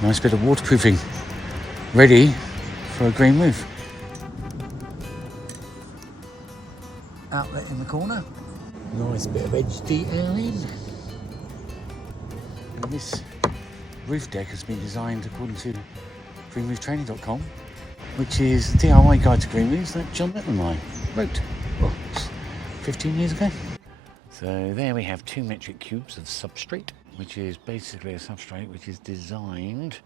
Nice bit of waterproofing ready for a green roof. Outlet in the corner. Nice bit of edge detailing. And this roof deck has been designed according to greenrooftraining.com, which is the DIY guide to green roofs that John Little and I wrote 15 years ago. So there we have 2 metric cubes of substrate, which is basically a substrate which is designed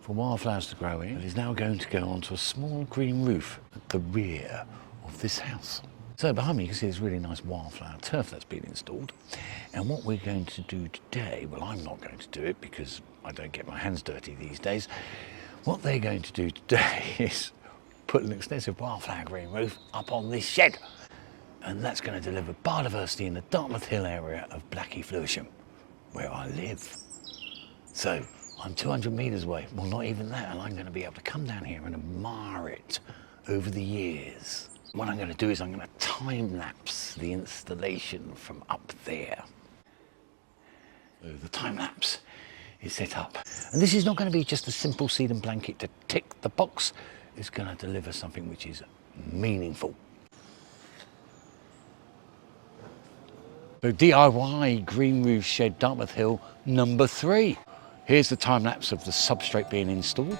for wildflowers to grow in. It is now going to go onto a small green roof at the rear of this house. So behind me you can see this really nice wildflower turf that's been installed. And what we're going to do today, well, I'm not going to do it because I don't get my hands dirty these days. What they're going to do today is put an extensive wildflower green roof up on this shed. And that's going to deliver biodiversity in the Dartmouth Hill area of Blackheath, Lewisham, where I live. So I'm 200 metres away, well not even that, and I'm going to be able to come down here and admire it over the years. What I'm going to do is I'm going to time-lapse the installation from up there. So the time-lapse is set up. And this is not going to be just a simple sedum blanket to tick the box. It's going to deliver something which is meaningful. So DIY Green Roof Shed Dartmouth Hill number 3. Here's the time lapse of the substrate being installed.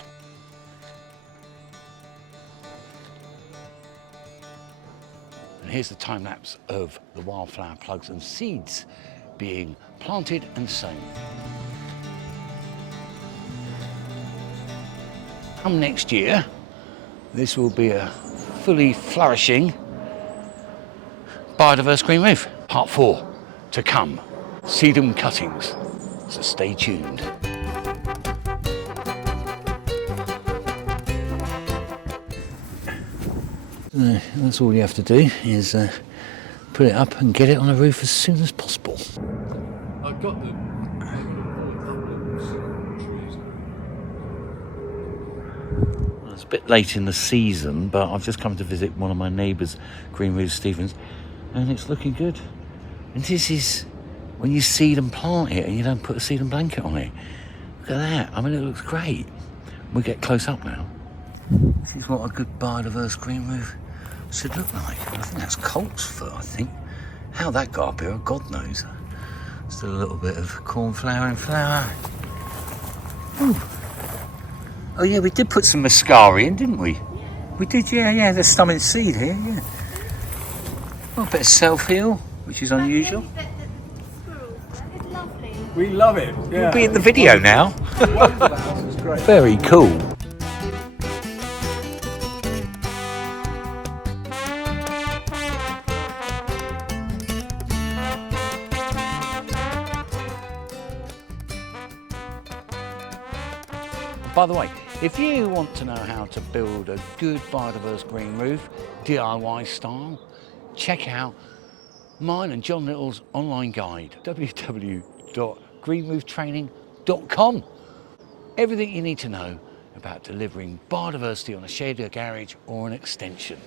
And here's the time lapse of the wildflower plugs and seeds being planted and sown. Come next year, this will be a fully flourishing biodiverse green roof. Part 4 to come, sedum cuttings, so stay tuned. That's all you have to do is put it up and get it on the roof as soon as possible. I've got them. Well, it's a bit late in the season, but I've just come to visit one of my neighbours, Green Roof Stevens, and it's looking good. And this is when you seed and plant it and you don't put a sedum blanket on it. Look at that. I mean, it looks great. We'll get close up now. This is what a good biodiverse green roof should look like. I think that's colt's foot, I think. How that got up here, God knows. Still a little bit of cornflower and flour. Ooh. Oh yeah, we did put some mascara in, didn't we? We did, yeah. There's some in seed here, yeah. Oh, a bit of self-heal, which is unusual. We love it. Yeah. You'll be in the video now. Very cool. By the way, if you want to know how to build a good biodiverse green roof, DIY style, check out mine and John Little's online guide, www.greenrooftraining.com. Everything you need to know about delivering biodiversity on a shed, a garage or an extension.